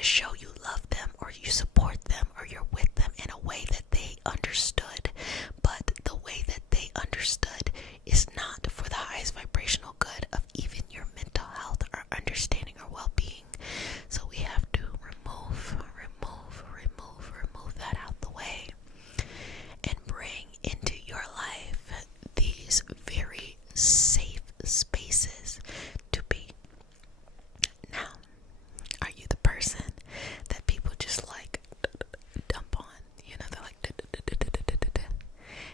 to show you love them or you support them or you're with them in a way that they understood. But the way that they understood is not for the highest vibrational good of even your mental health or understanding or well-being. So we have to remove that out the way and bring into your life these very safe spaces to be. Now, are you the person that people just like dump on? You know, they're like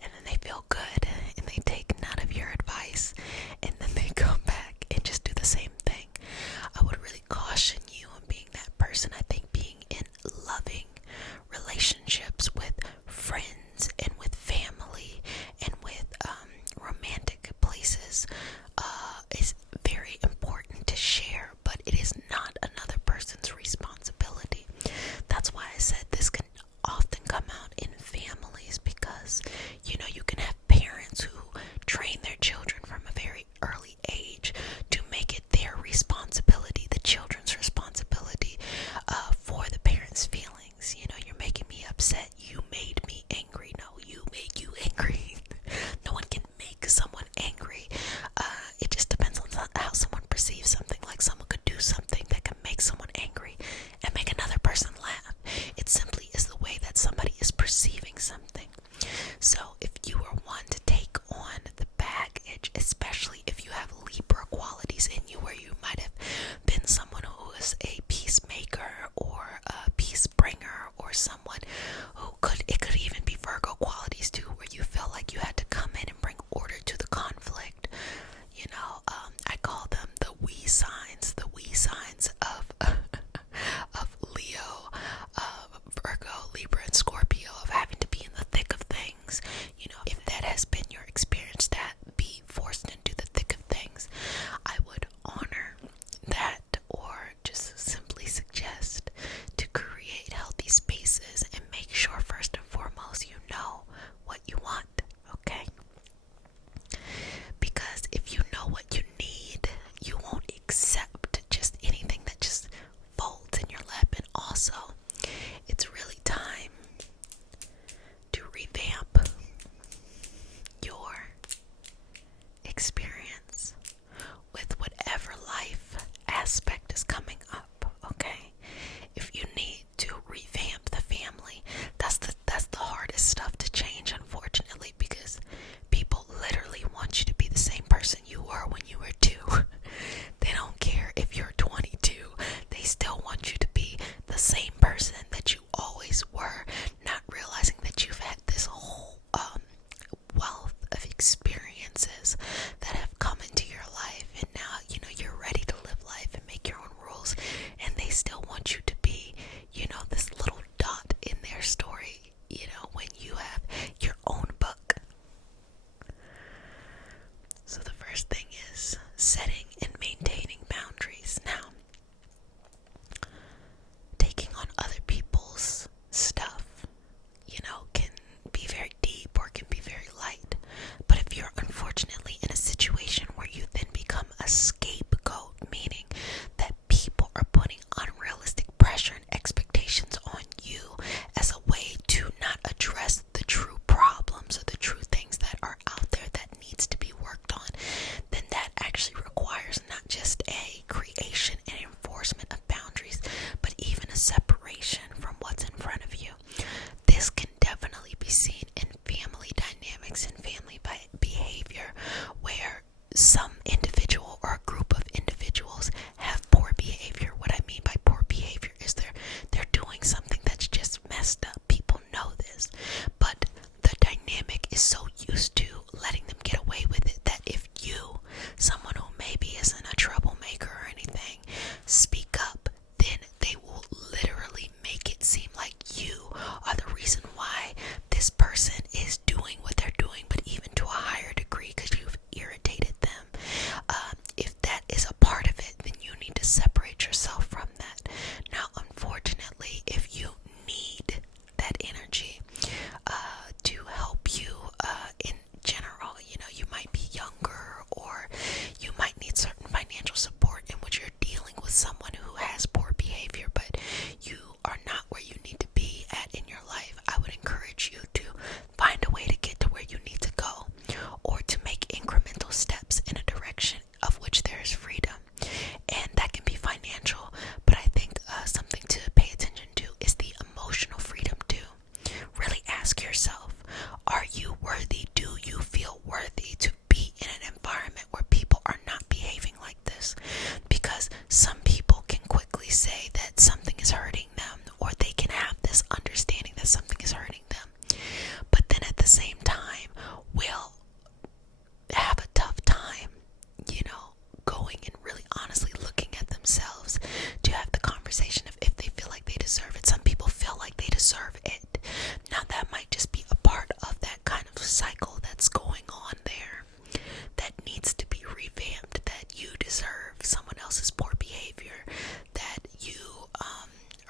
and then they feel good and they take none of your advice and then they come back and just do the same thing. I would really caution you on being that person. I think being in loving relationships with friends and with family and with romantic places is very important to share, but it is not another person's responsibility. That's why I said this can often come out in families, because you can have parents who train their children from a very early age to make it their responsibility, the children's responsibility, for the parents' feelings. You're making me upset. You made me angry. No, you make you angry. No one can make someone angry. It just depends on how someone perceives something. Like someone could do something that can make someone angry and make another person laugh. It simply is the way that somebody is perceiving something. So if you are one to take on the baggage, especially if you have Libra qualities in you, where you might have been someone who is a peacemaker or a peace bringer, or someone who it could even be Virgo qualities too, where you feel like you had to come in and bring order to the conflict. I call them the we signs of of Leo, Virgo, Libra, and Scorpio, of having to be in the thick of things. If that has been your experience, that be forced into the thick of things, I would honor that, or just simply suggest to create healthy spaces and make sure first and foremost you know what you want, okay? Because if you know what you need, you won't accept just anything that just folds in your lap. And also, it's really time to revamp your experience with whatever life aspect is coming up, okay? If you need to revamp the family, that's the hardest stuff to change, unfortunately, because people literally want you to be the same person you were when you were 2. They don't care if you're 22. They still want you to be the same person that you always were, not realizing that you've had this whole wealth of experiences that have come into your life, and now you're ready to live life and make your own rules, and they still want you to be this little dot in their story, when you have your own book. So the first thing is setting and maintaining boundaries. Now, taking on other people's stuff, can be very deep or can be very light. But if you're unfortunately in a situation where you then become a scapegoat, meaning that people are putting unrealistic pressure and expectations on you as a way to not address the true problems or the true things that are out there that needs to be worked on, then that actually requires not just a creation and enforcement of boundaries, but even a separation from what's in front of you. This can definitely be seen in family dynamics and family behavior, where some individual or a group of individuals have poor behavior. What I mean by poor behavior is they're doing something that's just messed up. People know this, but the dynamic is so used to letting them get away with it that if you, someone who maybe isn't a troublemaker or anything, speak up, then they will literally is hurting them, or they can have this understanding that something is hurting them, but then at the same time will have a tough time, going and really honestly looking at themselves to have the conversation of if they feel like they deserve it. Some people feel like they deserve it. Now that might just be a part of that kind of cycle that's going on there that needs to be revamped, that you deserve someone else's poor behavior, that you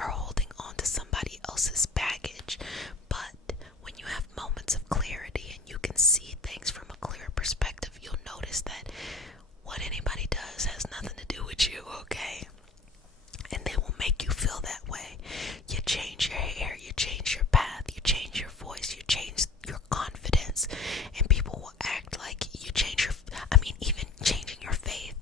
are holding on to somebody else's baggage. But when you have moments of clarity and you can see things from a clearer perspective, you'll notice that what anybody does has nothing to do with you, okay? And they will make you feel that way. You change your hair, you change your path, you change your voice, you change your confidence, and people will act like you change even changing your faith,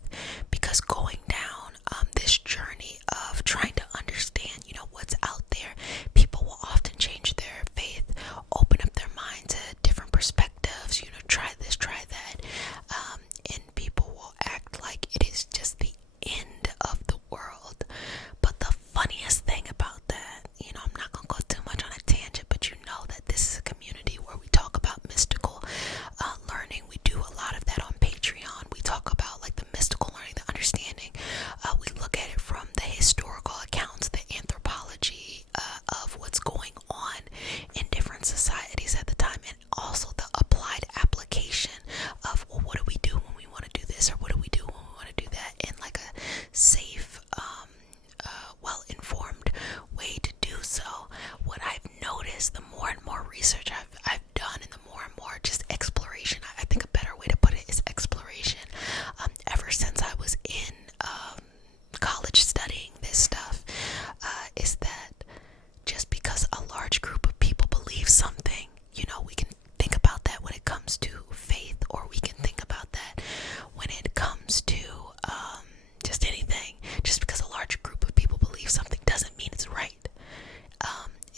because going down this journey of trying to understand, what's out there, people will often change their faith, open up their mind to different perspectives, try this, try that, and people will act like it is just the end of the world. But the funniest thing about that, I'm not gonna go too much on a tangent, but you know that this is a community where we talk about mystical learning. We do a lot of that on Patreon. We talk about like the mystical learning, the understanding. We look at it from the historical accounts, the anthropology of what's going on in different societies at the time, and also the applied application of, well, what do we do when we want to do this, or what do we do when we want to do that, in like a safe, well-informed way to do so. What I've noticed, the more and more research I've done, and the more and more just exploration, I think a better way to put it is exploration, ever since I was in college studying this stuff, is that just because a large group of people believe something, we can think about that when it comes to faith, or we can think about that when it comes to just anything. Just because a large group of people believe something doesn't mean it's right.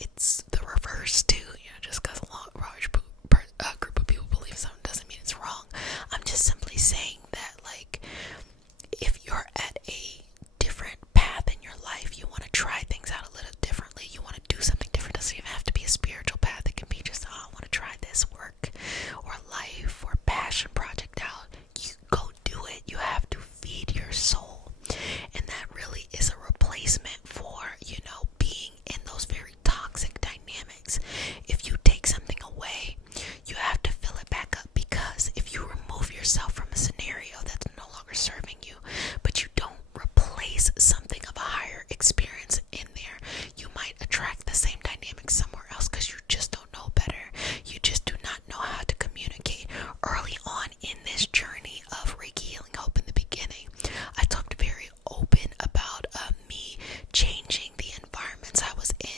It's the reverse too. Just because a large group of people believe something doesn't mean it's wrong. I'm just simply saying that, like, if you're at a different path in your life, you want to try things out a little differently, you want to do something different. It doesn't even have to be a spiritual path. It can be just, I want to try this work or life or passion project out. You go do it. You have to feed your soul, and that really is a replacement for being in those very toxic dynamics. If you take something away, you have to fill it back up, because if you remove yourself from a scenario that's no longer serving you, but you don't replace something of a higher experience in there, you might attract the same dynamic somewhere else, because you just don't know better. You just do not know how to communicate. Early on in this journey of Reiki Healing Hope, in the beginning, I talked very open about me changing the environments I was in.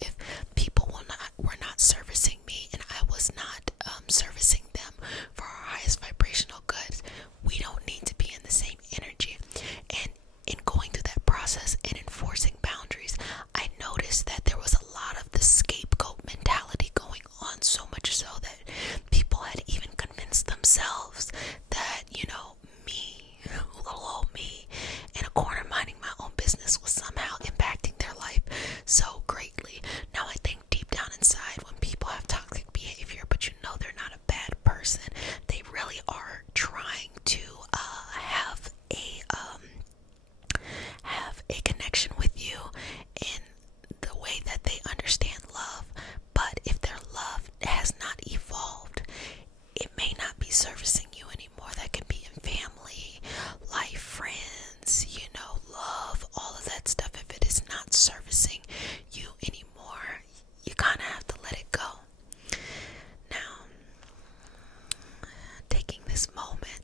If people were not servicing me, and I was not servicing them for our highest vibrational goods, we don't need to be in the same energy. And in going through that process and enforcing boundaries, I noticed that there was a lot of the scapegoat mentality going on, so much so that people had even convinced themselves that, me, little old me, in a corner minding my own business, was somehow impacting their life so greatly. Now, I think deep down inside, when people have toxic behavior, but they're not a bad person, they really are trying to have a connection with you in the way that they understand love. But if their love has not evolved, it may not be servicing you anymore. That can be in family, life, friends, love, all of that stuff. If it is not servicing you anymore, you kind of have to let it go. Now, taking this moment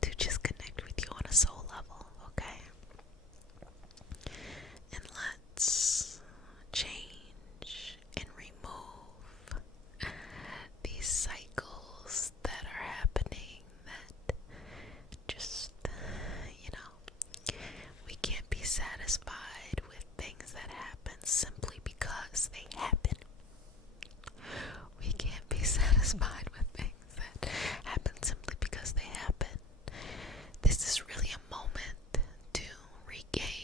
to just connect with you on a soul level, okay? And let's change and remove these cycles that are happening, that just, we can't be satisfied with things that happen simply because they happen. We can't be satisfied with things that happen simply because they happen. This is really a moment to regain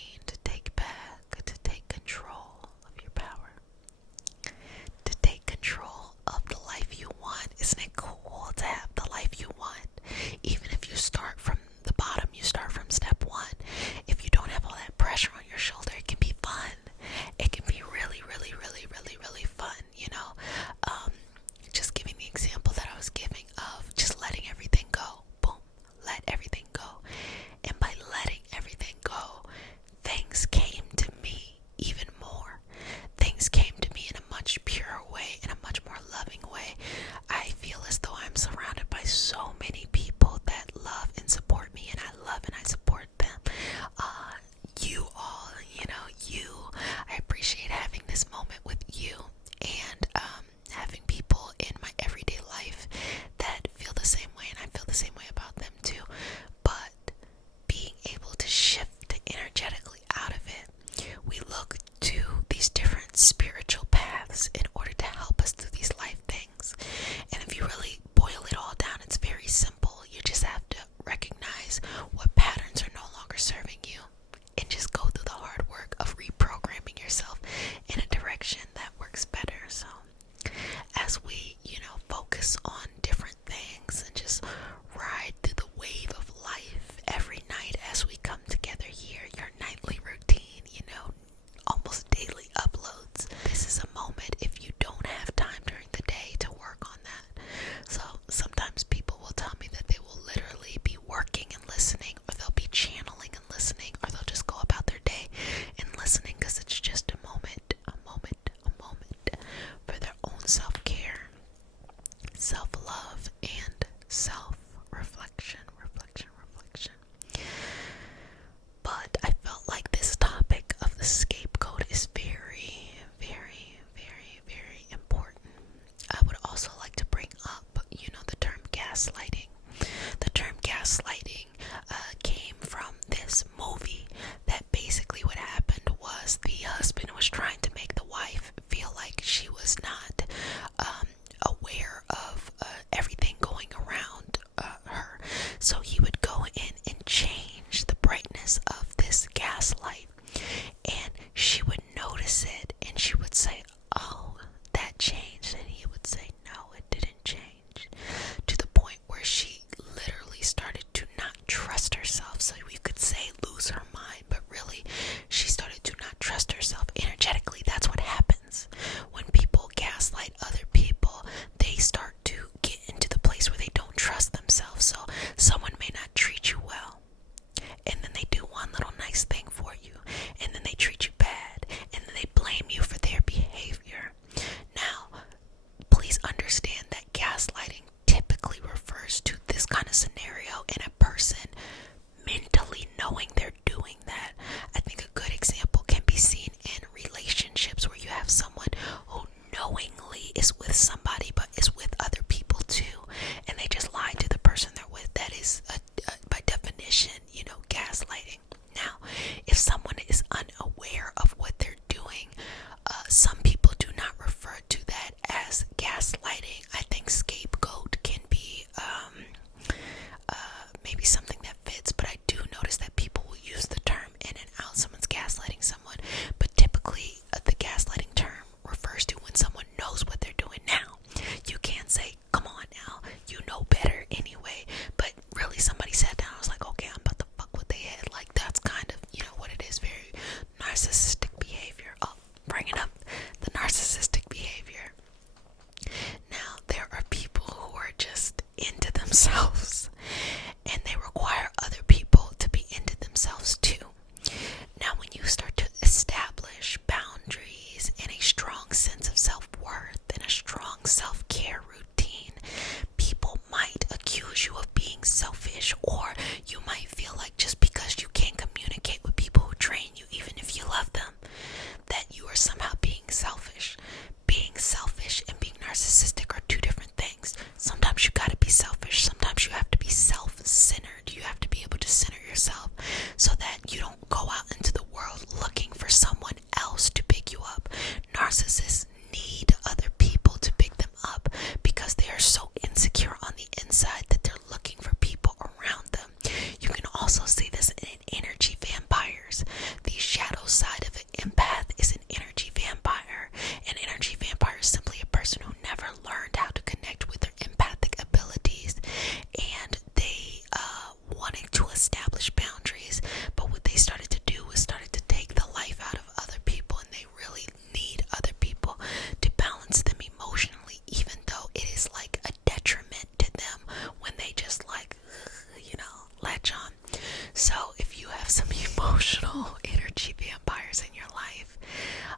emotional energy vampires in your life,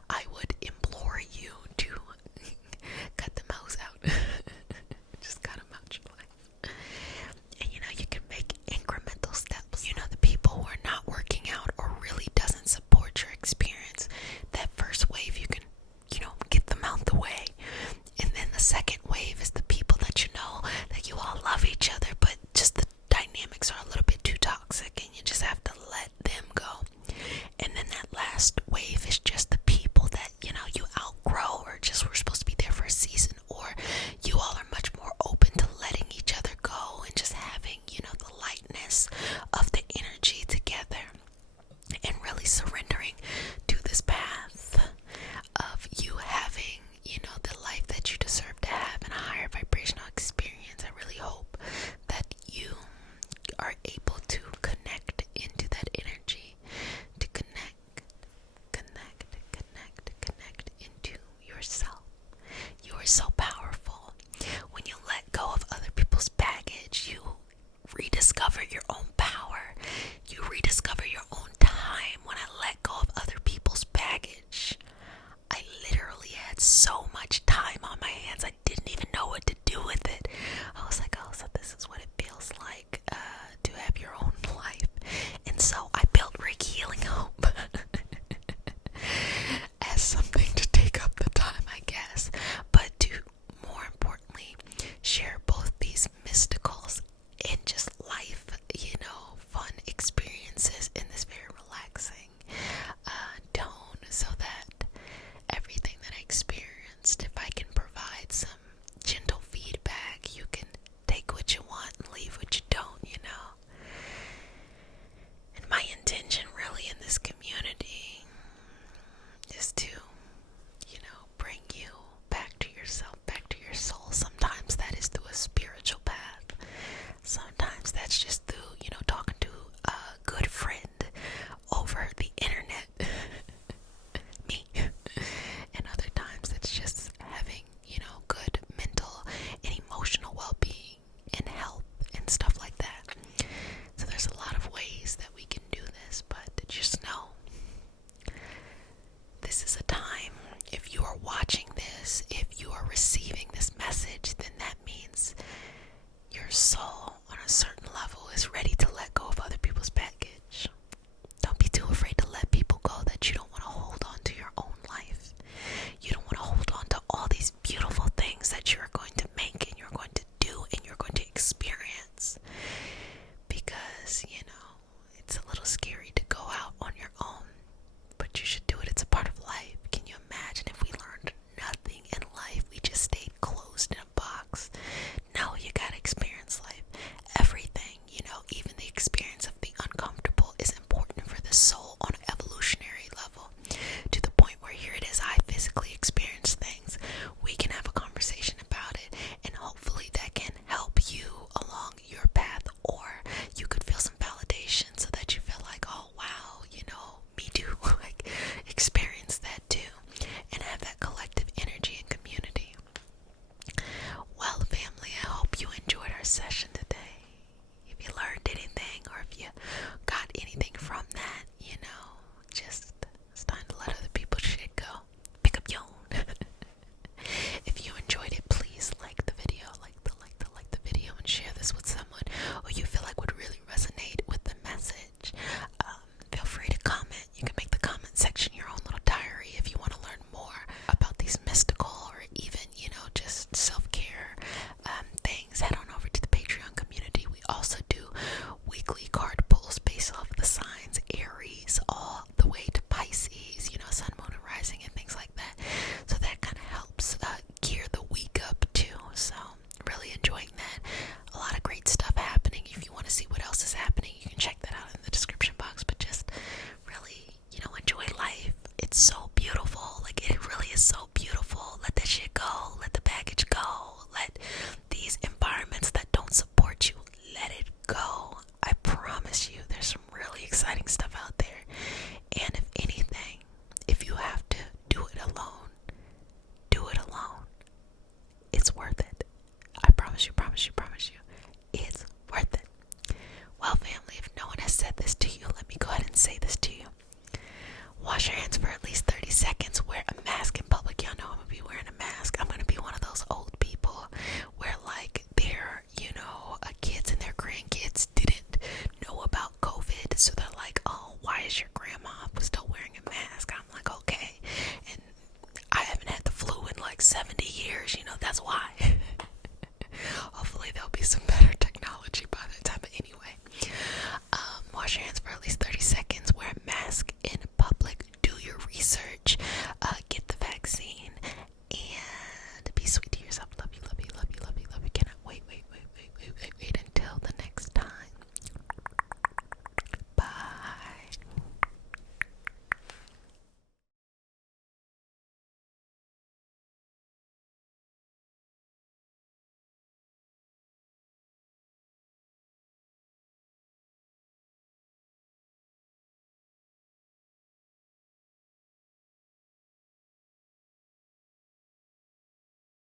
I would implore you to cut them out. Just cut them out your life. And you can make incremental steps. The people who are not working out or really doesn't support your experience, that first wave, you can, get them out the way. And then the second wave is the people that that you all love each other, but just the dynamics are a little bit too toxic and you just have to let them go. And then that last wave is just the people that, you outgrow or just were supposed to be there for a season, or you all are much more open to letting each other go and just having, the lightness of the energy together and really surrendering to this path of you having, the life that you deserve to have and a higher vibrational experience. I really hope that you are able to connect into that energy, to connect into yourself. You are so powerful. When you let go of other people's baggage, you rediscover your own power. You rediscover your own time. When I let go of other people's baggage, I literally had so much time on my hands, I didn't even know what to do with it. I was like, oh, so this is what it feels like to have your own life. And so I built Reiki Healing Hope as something to take up the time, I guess, but to more importantly share both these mysticals and just life, fun experiences in this very relaxing tone, so that everything that I experienced, if I can provide some gentle feedback, you can take what you want and leave what you don't. And my intention really in this community is to, bring you back to yourself, back to your soul. Sometimes that is through a spiritual path. Sometimes that's just through, talking to a good friend over the internet. Me. And other times it's just having, good mental and emotional well-being and health and stuff like that. So there's a lot of ways that we can do this, but just know this is a time, if you are watching this, if you are receiving this message, then that means your soul on a certain level is ready to let go of other people's baggage. Don't be too afraid to let people go that you don't want to hold on to your own life. You don't want to hold on to all these beautiful things that you're going to make and you're going to do and you're going to experience. Because, it's a little scary to go out on your own, but you should do it. It's a part of life. Can you imagine if we learned nothing in life? We just stayed closed in a box. No, you gotta experience life. Everything, even the experience of the uncomfortable is important for the soul on an evolutionary level. To the point where here it is, I physically experience things. We can have a conversation about it, and hopefully that can help you along your path, or you could feel some validation so that you feel like, oh wow, me too. Like, experience that too, and have that collective energy and community. Well, family, I hope you enjoyed our session today. If you learned anything, or if you got anything from that, just it's time to let other people's shit go. Pick up your own. If you enjoyed it, please like the video, like the video, and share this with someone who you feel like would really resonate with the message. Feel free to comment. You can make the comment section your own little diary if you want to learn more about these mystical or even, just self-care things. Head on over to the Patreon community. We also do weekly card pulls based off of the signs, Aries all the way to Pisces, Sun, Moon, and Rising, and things like that. So that kind of helps gear the week up too. So really enjoying that. A lot of great stuff happening. If you want to see what else is happening, you can check that out in the description box. But just really, enjoy life. It's so beautiful. Like, it really is so beautiful. Let that shit go. Let the baggage go. Let these environments that don't support you, let it go. I promise you, there's some really exciting stuff out there. And if anything, if you have to do it alone, do it alone. It's worth it. I promise you. It's worth it. Well, family, if no one has said this to you, let me go ahead and say this to you. That's why. Hopefully there'll be some better technology by that time. But anyway, wash your hands